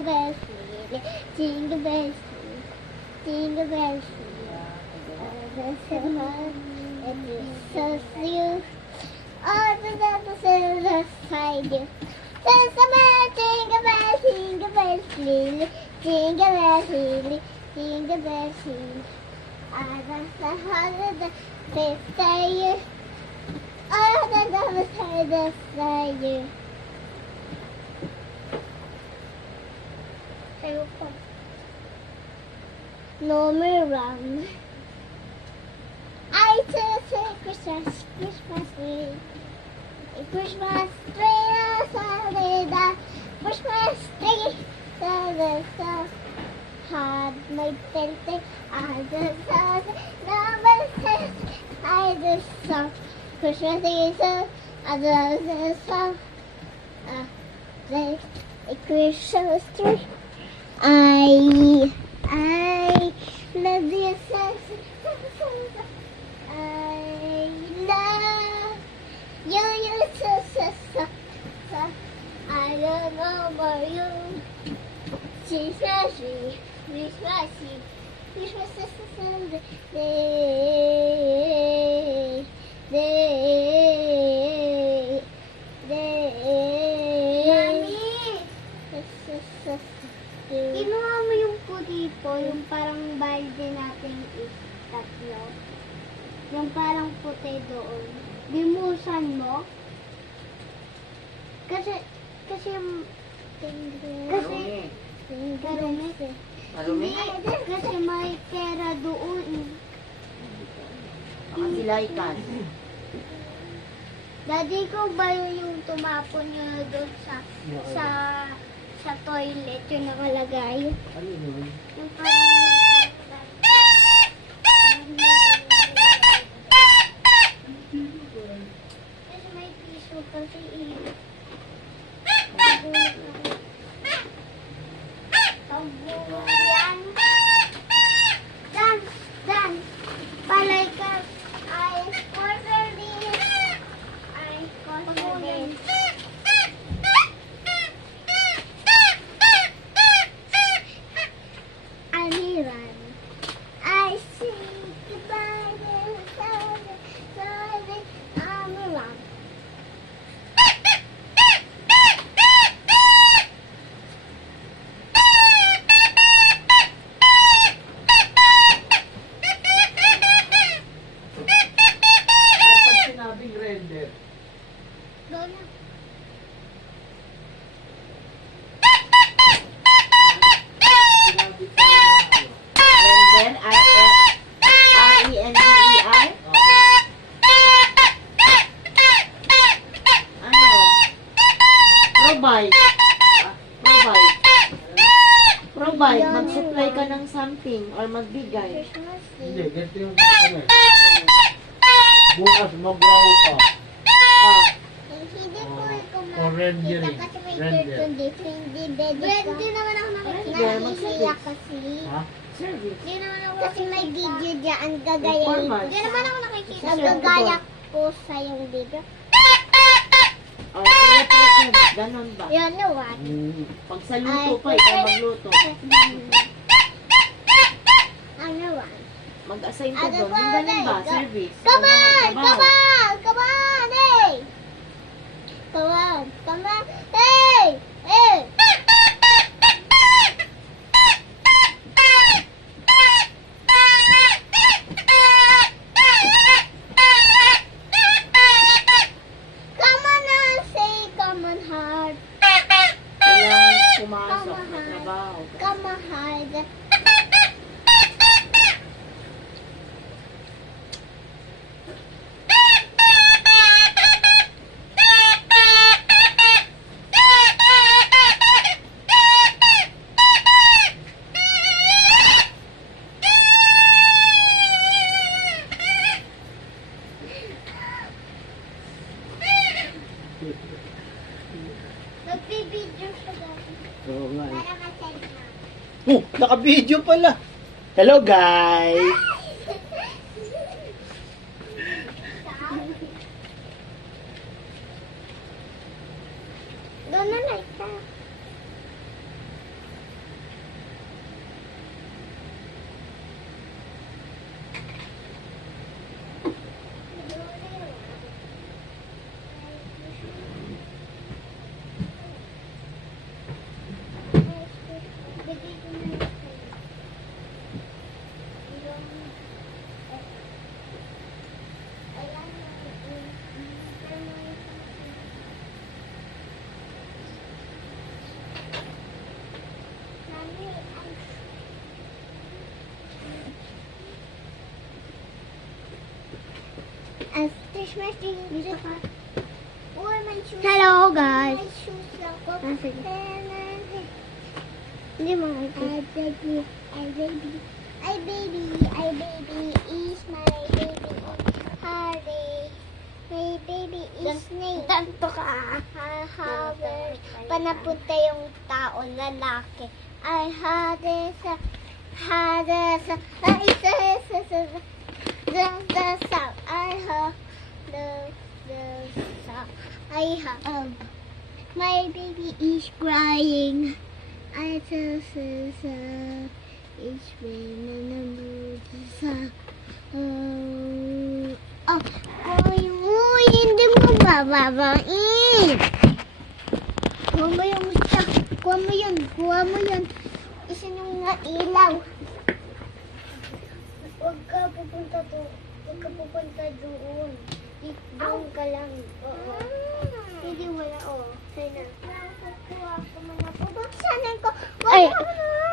jingle bells ring, jingle bells ring, jingle bells ring. And it's so you. All the bells are beside you. There's a man, jingle bells, jingle bells ring, jingle bells ring, jingle bells ring. I was the holiday year. All the bells are beside you. No more run. I just say Christmas, Christmas tree. Christmas tree, the Christmas tree, the had my tent. I just saw I just saw Christmas Eve. I just saw a Christmas tree. I love you so. I love you so. I don't know about you. Christmas tree, Christmas Eve, Christmas Kinuha mo yung puti po, yung parang balde natin is tatlo. Yung parang puti doon. Bimusan mo. Kasi yung... Kasi... Marumi. Kasi may pera doon. Baka sila ikas. Daddy ko ba yung tumapon nyo doon sa toilet yung nakalagay? Ano yun? Yung parang... Kasi may piso kasi Pagbuyan. Dan. Palay ka. I quarter this. I quarter this. Aliran. I see goodbye to the I'm around. Pag sinabing render, Go na. sinabi ko na Render, R-E-N-D-E-R. Ano? Provide. Provide. Mag-supply ka ng something or magbigay. Christmas hindi, Eve. ganito yung ano eh. Bukas mag-wow ka. Oh. Hindi ko Or rendering. kasi may Render. curtain dito. Hindi bed. Hindi naman ako nakikita. Render, Nahihiya kasi. Ha? Service. Hindi naman ako kasi may video dyan. Gagayahin ko. Informal. Hindi naman ako nakikita. Sir, Gagaya ko sa yung video. O, represent. Ganon ba? Yun na what? Pag sa luto pa, ikaw magluto. Ano what? Mag-assign ka doon. Yung ganun ba? Service. Come on! Trabaho. Come on! Come on! Hey! Come on! Come on! Hey! Hey! Come on and say come on hard. Kailangan pumasok na trabaho. Come on hard. Nagbibidyo siya dati. Oo nga eh. Para ma-send na. Oh, naka-video pala. Hello guys. Doon na lang ka. Wash my shoes. Or my shoes. Hello, guys. My shoes lang po. Hindi mo I baby, I baby, I baby, I baby is my baby Harry. My baby is name. Tanto ka. Harvard. Panapunta yung tao, lalaki. I had this, I have my baby is crying. I is hindi mo bababain. Kuha mo yung siya. Kuha mo yun. Kuha mo yun. Isa yung nga ilaw. Huwag ka pupunta to. Huwag ka pupunta doon. Doon ka lang. Oo. Hindi wala. Oo. Sa'yo na. Kukuha ko mga bubuksanan ko. Wala na.